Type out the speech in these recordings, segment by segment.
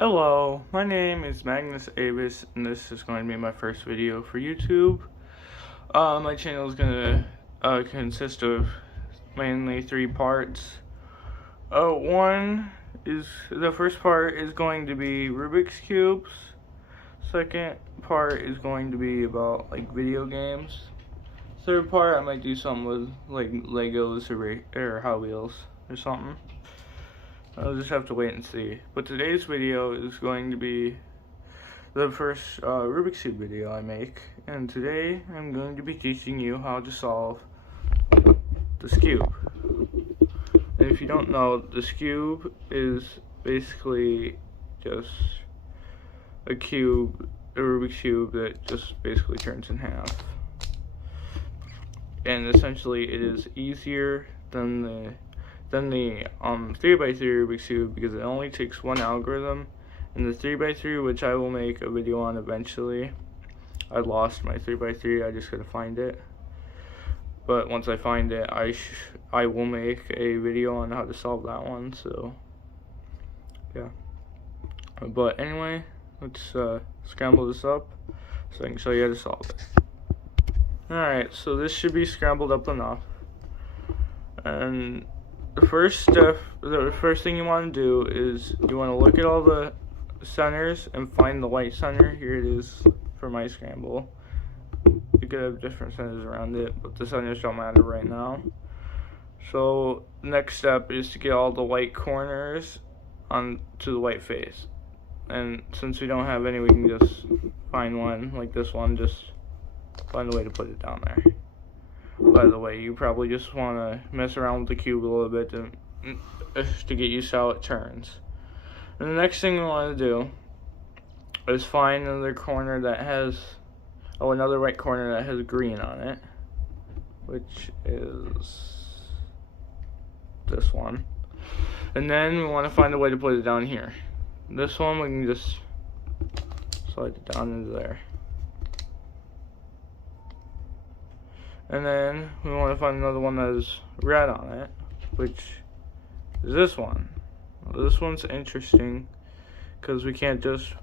Hello, my name is Magnus Avis, and this is going to be my first video for YouTube. My channel is going to consist of mainly 3 parts. The first part is going to be Rubik's Cubes. Second part is going to be about like video games. Third part, I might do something with like Legos or Hot Wheels or something. I'll just have to wait and see. But today's video is going to be the first Rubik's Cube video I make. And today I'm going to be teaching you how to solve the skewb. And if you don't know, the skewb is basically just a Rubik's Cube that just basically turns in half. And essentially it is easier than the 3x3 Rubik's Cube because it only takes one algorithm, and the 3x3, which I will make a video on eventually. I lost my 3x3, I just gotta find it. But once I find it, I will make a video on how to solve that one, so yeah. But anyway, let's scramble this up so I can show you how to solve it. Alright, so this should be scrambled up enough. And the first thing you want to do is you want to look at all the centers and find the white center. Here it is for my scramble. You could have different centers around it, but the centers don't matter right now. So the next step is to get all the white corners onto the white face. And since we don't have any, we can just find one, like this one, just find a way to put it down there. By the way, you probably just want to mess around with the cube a little bit to get used to how it turns. And the next thing we want to do is find another corner that has, another white corner that has green on it, which is this one. And then we want to find a way to put it down here. This one we can just slide it down into there. And then we want to find another one that has red on it, which is this one. Well, this one's interesting because we can't just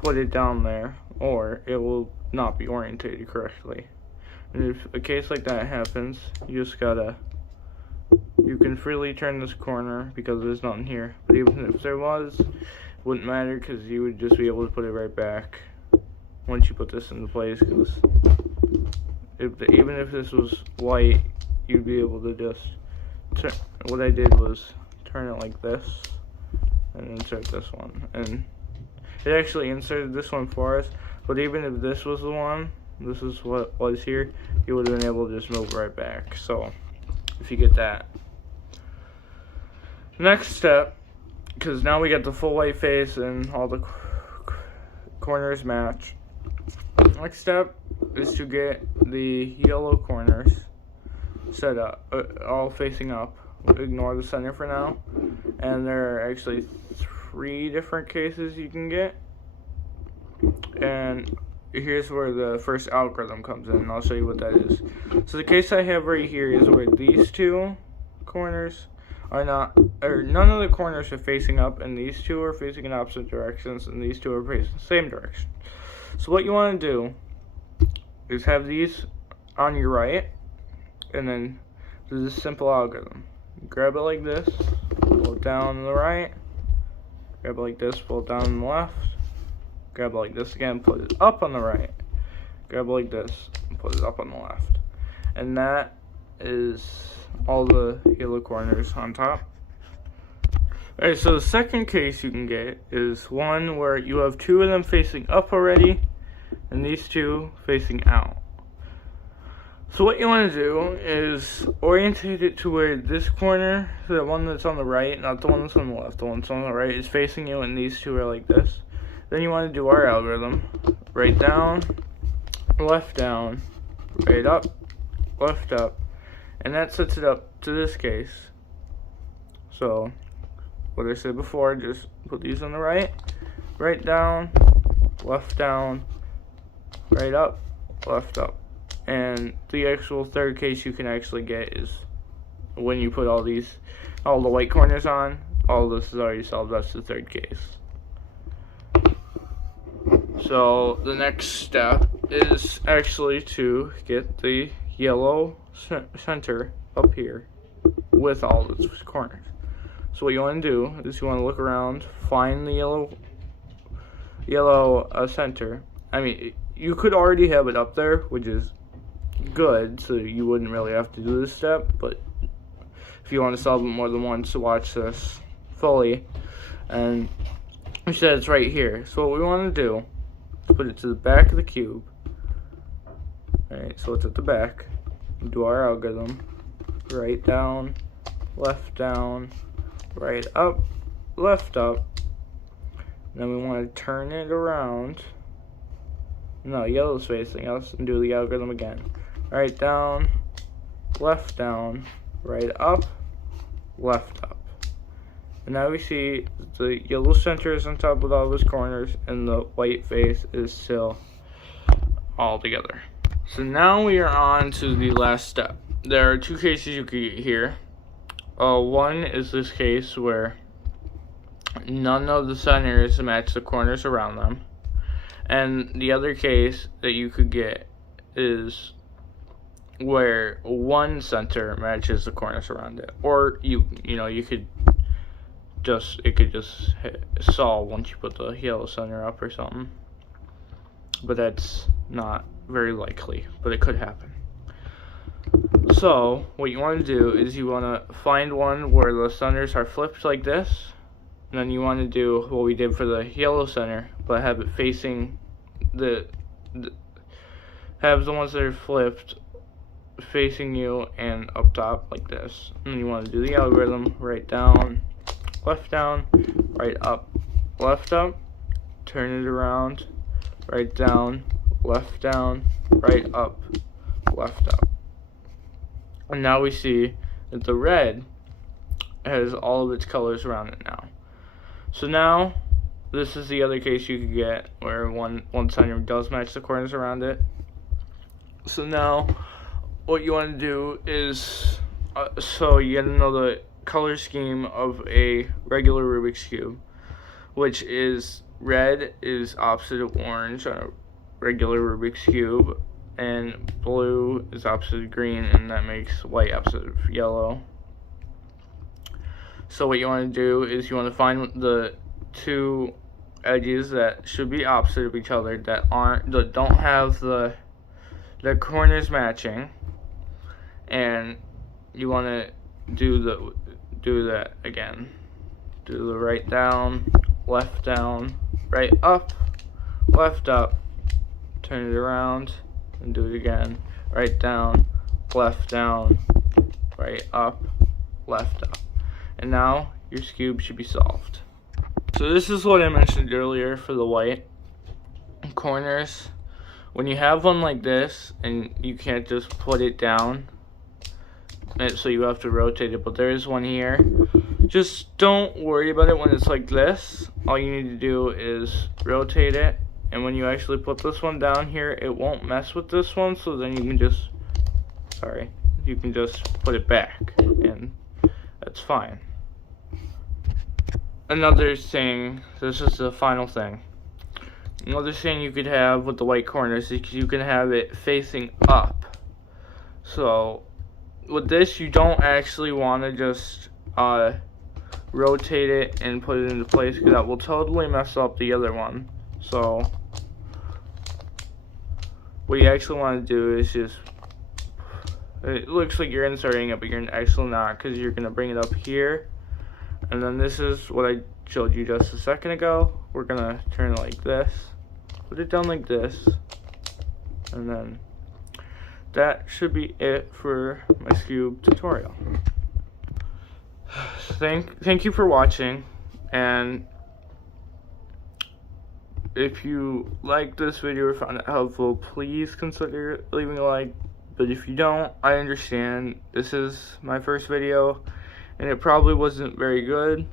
put it down there or it will not be orientated correctly. And if a case like that happens, you can freely turn this corner because there's nothing here. But even if there was, it wouldn't matter because you would just be able to put it right back once you put this into place, because even if this was white, you'd be able to just turn. What I did was turn it like this and insert this one, and it actually inserted this one for us. But even if this was the one, this is what was here, you would have been able to just move right back. So if you get that. Next step, because now we got the full white face and all the corners match. Next step is to get the yellow corners set up, all facing up. Ignore the center for now. And there are actually 3 different cases you can get. And here's where the first algorithm comes in, and I'll show you what that is. So the case I have right here is where these 2 corners are none of the corners are facing up, and these 2 are facing in opposite directions, and these 2 are facing the same direction. So what you want to do is have these on your right, and then do this simple algorithm. Grab it like this, pull it down on the right, grab it like this, pull it down on the left, grab it like this again, put it up on the right, grab it like this, and put it up on the left. And that is all the yellow corners on top. Alright, so the second case you can get is one where you have 2 of them facing up already, and these 2 facing out. So what you want to do is orientate it to where this corner, so the one that's on the right, not the one that's on the left, the one that's on the right is facing you, and these 2 are like this. Then you want to do our algorithm: right down, right up, left up, and that sets it up to this case. So what I said before, just put these on the right down, right up, left up. And the actual third case you can actually get is when you put all the white corners on, all this is already solved. That's the third case. So the next step is actually to get the yellow center up here with all its corners. So what you want to do is you want to look around, find the yellow center. I mean, you could already have it up there, which is good, so you wouldn't really have to do this step, but if you want to solve it more than once, watch this fully. And we said it's right here. So what we want to do is put it to the back of the cube. Alright, so it's at the back. Do our algorithm. Right down, left down, right up, left up. Then we want to turn it around. No, yellow's facing us, and do the algorithm again. Right down, left down, right up, left up. And now we see the yellow center is on top with all of its corners, and the white face is still all together. So now we are on to the last step. There are two cases you could get here. One is this case where none of the centers match the corners around them. And the other case that you could get is where one center matches the corners around it. Or you could just, it could just solve once you put the yellow center up or something. But that's not very likely, but it could happen. So what you want to do is you want to find one where the centers are flipped like this, and then you want to do what we did for the yellow center, but have it facing have the ones that are flipped facing you and up top like this. And then you want to do the algorithm: right down, left down, right up, left up, turn it around, right down, right up, left up. And now we see that the red has all of its colors around it now. So now, this is the other case you could get where one center does match the corners around it. So now, what you want to do is, so you gotta know the color scheme of a regular Rubik's Cube, which is red is opposite of orange on a regular Rubik's Cube, and blue is opposite of green, and that makes white opposite of yellow. So what you want to do is you want to find the two edges that should be opposite of each other, that don't have the corners matching, and you want to do that again. Do the right down, right up, left up, turn it around, and do it again. Right down, right up, left up. And now your skewb should be solved. So this is what I mentioned earlier for the white corners. When you have one like this and you can't just put it down, so you have to rotate it, but there is one here, just don't worry about it when it's like this. All you need to do is rotate it, and when you actually put this one down here, it won't mess with this one, so then you can just put it back, and that's fine. Another thing, this is the final thing. Another thing you could have with the white corners is you can have it facing up. So with this, you don't actually want to just rotate it and put it into place, because that will totally mess up the other one. So what you actually want to do is just, it looks like you're inserting it, but you're actually not, because you're going to bring it up here. And then this is what I showed you just a second ago. We're going to turn it like this, put it down like this, and then that should be it for my skewb tutorial. Thank you for watching, and if you liked this video or found it helpful, please consider leaving a like. But if you don't, I understand. This is my first video, and it probably wasn't very good.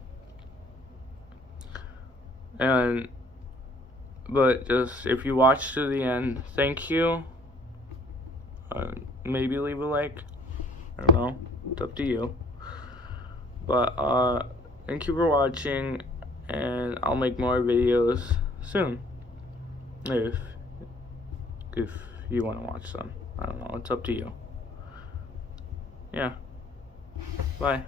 But just, if you watched to the end, thank you. Maybe leave a like. I don't know. It's up to you. But thank you for watching, and I'll make more videos soon. If you want to watch them. I don't know, it's up to you. Yeah. Bye.